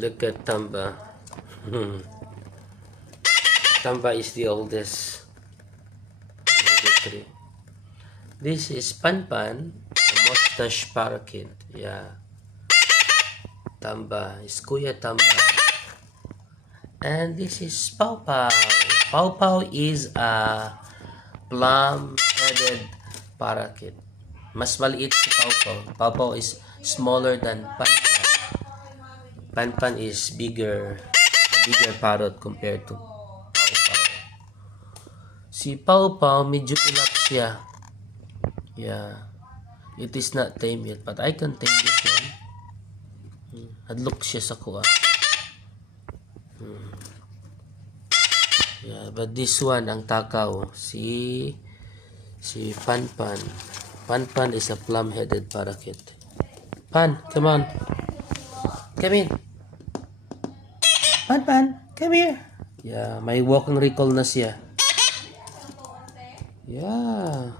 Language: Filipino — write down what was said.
Look at Tamba. Tamba is the oldest of the three. This is Panpan, a mustache parakeet. Yeah. Tamba is Kuya Tamba. And this is Pau Pau. Pau Pau is a plum-headed parakeet. Mas maliit si Pau Pau. Pau Pau is smaller than Panpan. Panpan is bigger parrot compared to Pau Pau. Si Pau Pau, medyo ilap siya. Yeah. It is not tame yet, but I can tame this one. Hadlok siya sa kuha. Yeah, but this one, ang takaw, si Panpan. Panpan is a plum-headed parakeet. Pan, come on. Come in. Panpan, come here. Yeah, may walking recall na siya. Yeah.